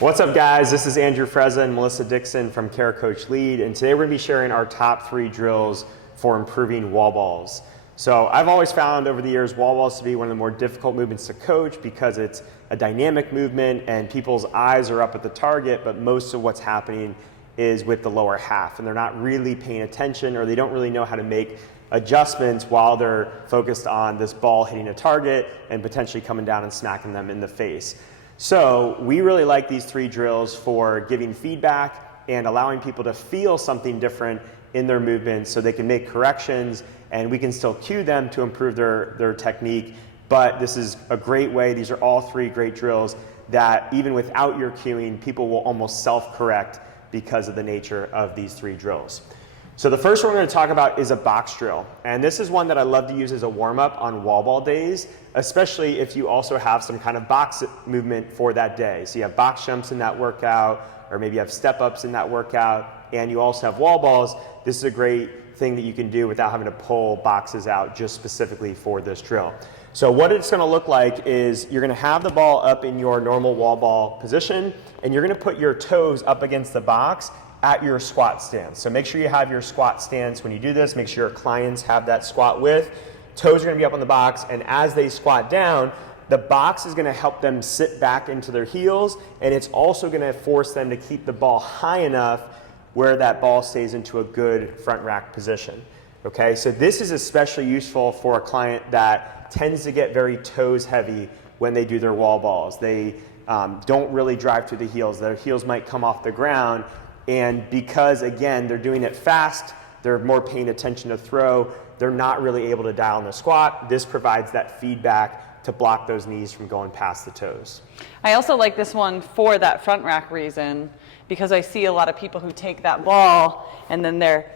What's up, guys? This is Andrew Frezza and Melissa Dixon from Care.Coach.Lead, and today we're going to be sharing our top 3 drills for improving wall balls. So I've always found over the years wall balls to be one of the more difficult movements to coach because it's a dynamic movement and people's eyes are up at the target, but most of what's happening is with the lower half, and they're not really paying attention, or they don't really know how to make adjustments while they're focused on this ball hitting a target and potentially coming down and smacking them in the face. So we really like these 3 drills for giving feedback and allowing people to feel something different in their movements so they can make corrections and we can still cue them to improve their technique. But this is a great way. These are all 3 great drills that even without your cueing, people will almost self-correct because of the nature of these 3 drills. So the first one we're going to talk about is a box drill. And this is one that I love to use as a warm-up on wall ball days, especially if you also have some kind of box movement for that day. So you have box jumps in that workout, or maybe you have step-ups in that workout, and you also have wall balls. This is a great thing that you can do without having to pull boxes out just specifically for this drill. So what it's going to look like is you're going to have the ball up in your normal wall ball position, and you're going to put your toes up against the box at your squat stance. So make sure you have your squat stance when you do this. Make sure your clients have that squat width. Toes are going to be up on the box, and as they squat down, the box is going to help them sit back into their heels, and it's also going to force them to keep the ball high enough where that ball stays into a good front rack position. Okay, so this is especially useful for a client that tends to get very toes heavy when they do their wall balls. They don't really drive through the heels. Their heels might come off the ground. And because, again, they're doing it fast, they're more paying attention to throw, they're not really able to dial in the squat. This provides that feedback to block those knees from going past the toes. I also like this one for that front rack reason, because I see a lot of people who take that ball and then they're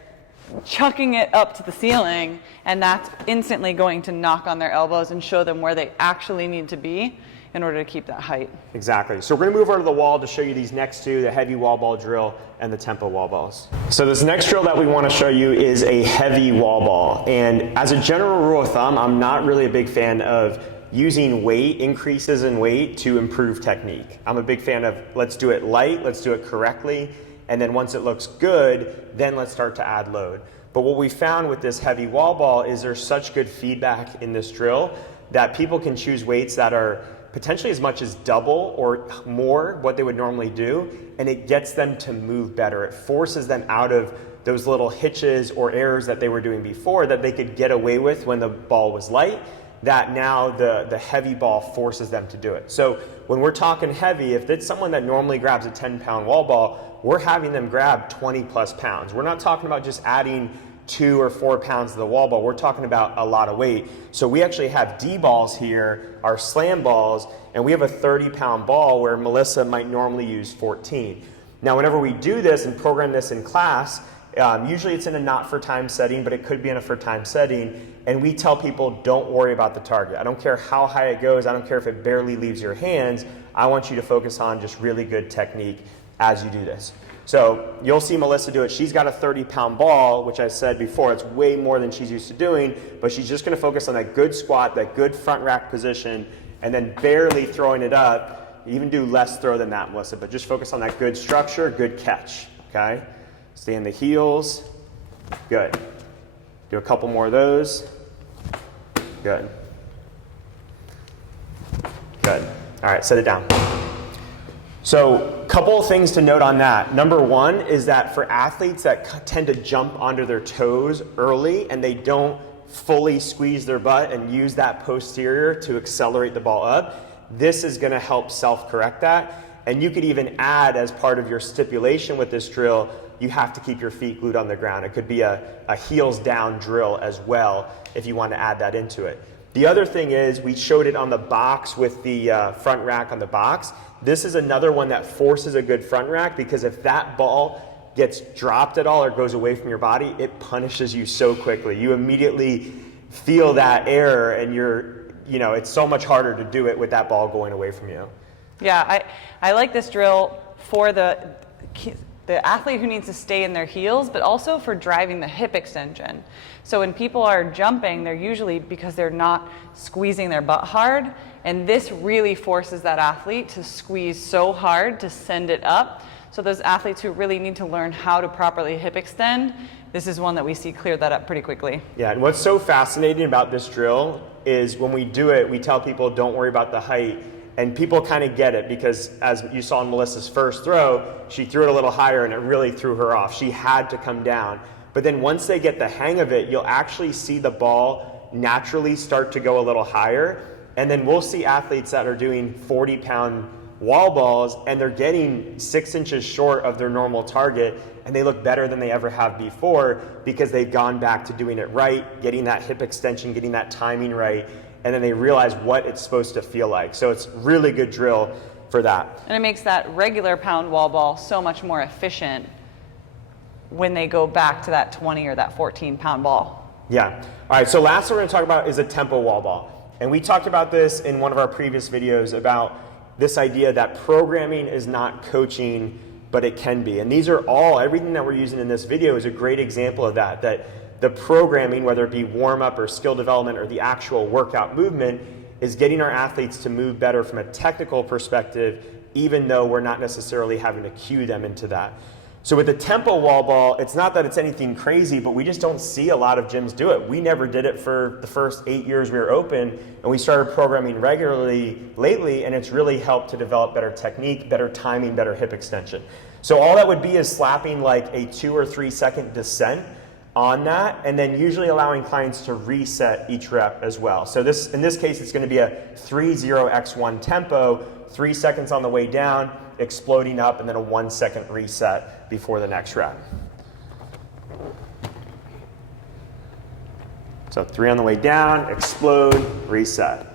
chucking it up to the ceiling, and that's instantly going to knock on their elbows and show them where they actually need to be in order to keep that height. Exactly. So we're going to move over to the wall to show you these next 2, the heavy wall ball drill and the tempo wall balls. So this next drill that we want to show you is a heavy wall ball. And as a general rule of thumb, I'm not really a big fan of using weight, increases in weight to improve technique. I'm a big fan of let's do it light, let's do it correctly, and then once it looks good, then let's start to add load. But what we found with this heavy wall ball is there's such good feedback in this drill that people can choose weights that are potentially as much as double or more what they would normally do, and it gets them to move better. It forces them out of those little hitches or errors that they were doing before that they could get away with when the ball was light, that now the heavy ball forces them to do it. So when we're talking heavy, if it's someone that normally grabs a 10-pound wall ball, we're having them grab 20 plus pounds. We're not talking about just adding 2 or 4 pounds to the wall ball. We're talking about a lot of weight. So we actually have D balls here, our slam balls, and we have a 30-pound ball where Melissa might normally use 14. Now, whenever we do this and program this in class, usually it's in a not for time setting, but it could be in a for time setting, and we tell people don't worry about the target. I don't care how high it goes. I don't care if it barely leaves your hands. I want you to focus on just really good technique as you do this. So you'll see Melissa do it. She's got a 30-pound ball, which I said before, it's way more than she's used to doing, but she's just going to focus on that good squat, that good front rack position, and then barely throwing it up. You even do less throw than that, Melissa, but just focus on that good structure, good catch, okay? Stay in the heels. Good. Do a couple more of those. Good. Good. All right, set it down. So a couple of things to note on that. Number 1 is that for athletes that tend to jump onto their toes early and they don't fully squeeze their butt and use that posterior to accelerate the ball up, this is going to help self-correct that. And you could even add, as part of your stipulation with this drill, you have to keep your feet glued on the ground. It could be a heels down drill as well if you want to add that into it. The other thing is we showed it on the box with the front rack on the box. This is another one that forces a good front rack, because if that ball gets dropped at all or goes away from your body, it punishes you so quickly. You immediately feel that error, and it's so much harder to do it with that ball going away from you. Yeah, I like this drill for the the athlete who needs to stay in their heels, but also for driving the hip extension. So when people are jumping, they're usually because they're not squeezing their butt hard, and this really forces that athlete to squeeze so hard to send it up. So those athletes who really need to learn how to properly hip extend, this is one that we see clear that up pretty quickly. Yeah, and what's so fascinating about this drill is when we do it, we tell people don't worry about the height, and people kind of get it because as you saw in Melissa's first throw, she threw it a little higher and it really threw her off. She had to come down. But then once they get the hang of it, you'll actually see the ball naturally start to go a little higher. And then we'll see athletes that are doing 40-pound wall balls and they're getting 6 inches short of their normal target, and they look better than they ever have before because they've gone back to doing it right, getting that hip extension, getting that timing right, and then they realize what it's supposed to feel like. So it's really good drill for that. And it makes that regular pound wall ball so much more efficient when they go back to that 20 or that 14-pound ball. Yeah. All right, so last we're going to talk about is a tempo wall ball. And we talked about this in one of our previous videos about this idea that programming is not coaching, but it can be. And these are all, everything that we're using in this video is a great example of that the programming, whether it be warm-up or skill development or the actual workout movement, is getting our athletes to move better from a technical perspective, even though we're not necessarily having to cue them into that. So with the tempo wall ball, it's not that it's anything crazy, but we just don't see a lot of gyms do it. We never did it for the first 8 years we were open, and we started programming regularly lately, and it's really helped to develop better technique, better timing, better hip extension. So all that would be is slapping like a 2 or 3 second descent on that, and then usually allowing clients to reset each rep as well. So in this case, it's going to be a 3-0-x1 tempo, 3 seconds on the way down, exploding up, and then a 1 second reset before the next rep. So 3 on the way down, explode, reset.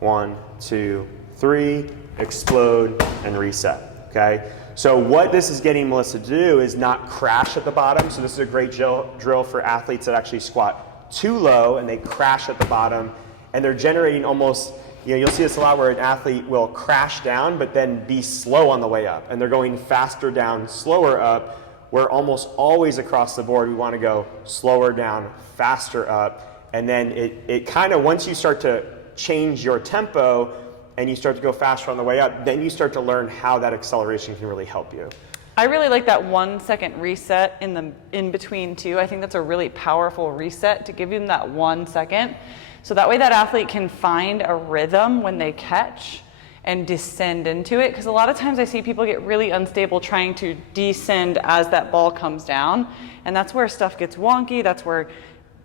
1, 2, 3, explode, and reset, okay? So what this is getting Melissa to do is not crash at the bottom. So this is a great drill for athletes that actually squat too low and they crash at the bottom, and they're generating almost, you'll see this a lot where an athlete will crash down but then be slow on the way up, and they're going faster down, slower up, where almost always across the board we want to go slower down, faster up, and then it kind of, once you start to change your tempo and you start to go faster on the way up, then you start to learn how that acceleration can really help you. I really like that 1 second reset in between too. I think that's a really powerful reset to give them that 1 second. So that way that athlete can find a rhythm when they catch and descend into it. Because a lot of times I see people get really unstable trying to descend as that ball comes down. And that's where stuff gets wonky. That's where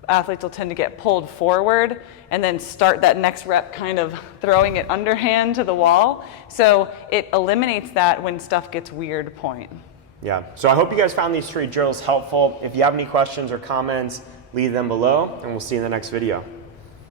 athletes will tend to get pulled forward and then start that next rep kind of throwing it underhand to the wall. So it eliminates that when stuff gets weird point. Yeah, so I hope you guys found these 3 drills helpful. If you have any questions or comments, leave them below, and we'll see you in the next video.